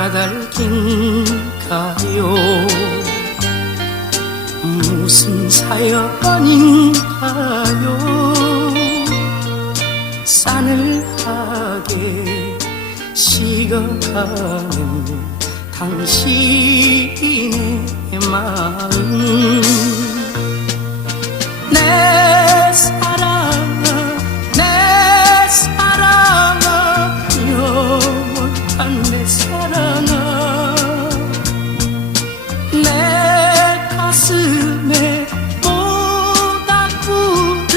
까닭인가요? 무슨 사연인가요? 싸늘하게 식어가는 당신의 마음. 내 사랑아, 내 사랑아, 영원한 내 사랑아, 내 가슴에 모닥불을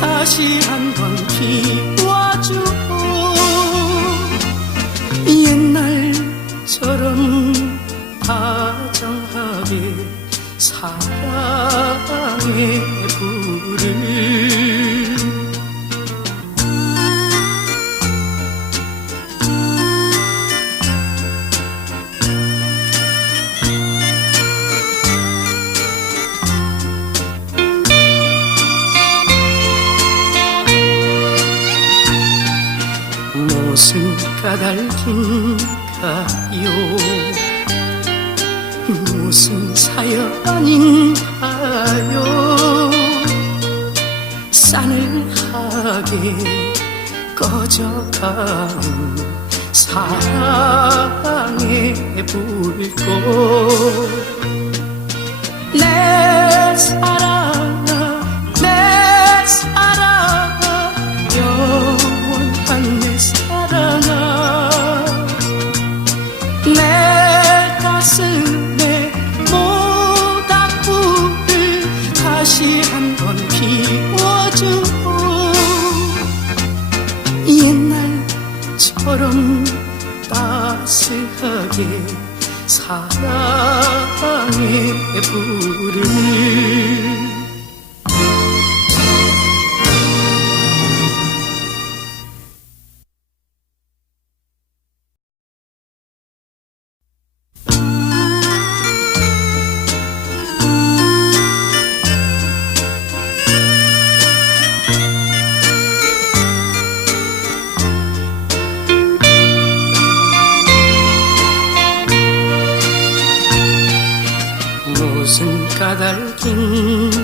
다시 한번 피워줘. 옛날처럼 다정하게 사랑의 불을. 무슨 까닭인가요? 무슨 사연인가요? 싸늘하게 꺼져가는 사랑의 불꽃. 내 사랑아, 내 사랑아, 영원한 내 사랑아, 내 가슴에 모닥불을 다시 한번 피워줘. 옛날처럼 따스하게 사랑의 불을. 무슨 까닭인가요?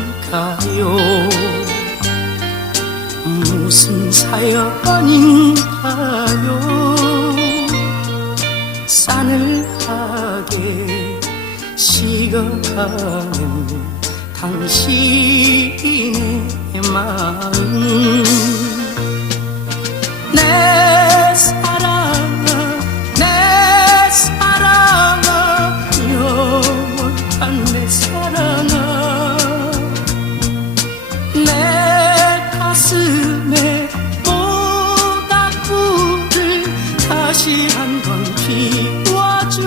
무슨 사연인가요? 싸늘하게 식어가는 당신의 마음. 내 사랑아, 내 사랑아, 영원한 내 사랑아, 내 가슴에 모닥불을 다시 한번 피워줘.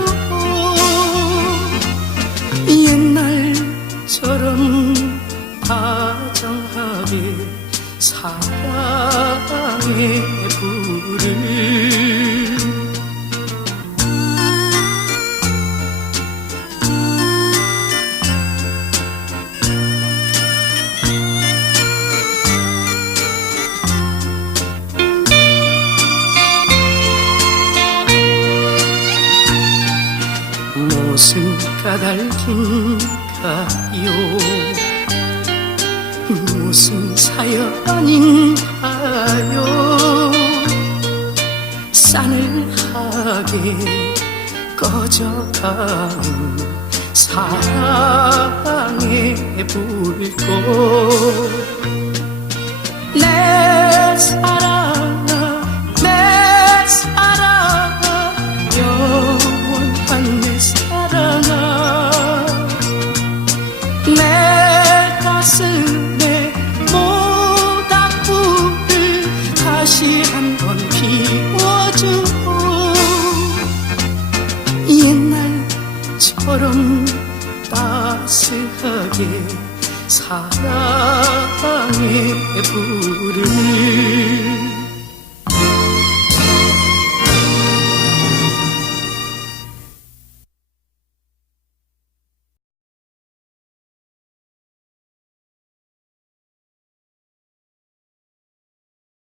옛날처럼 다정하게 사랑의 불을. 무슨 까닭인가요? 무슨 사연인가요? 싸늘하게 꺼져가는 사랑의 불꽃. 내 사랑아, 내 사랑아, 영원한 내 사랑아, 내 가슴에 모닥불을 다시 한번 피워줘. 옛날처럼 따스하게 사랑의 불을.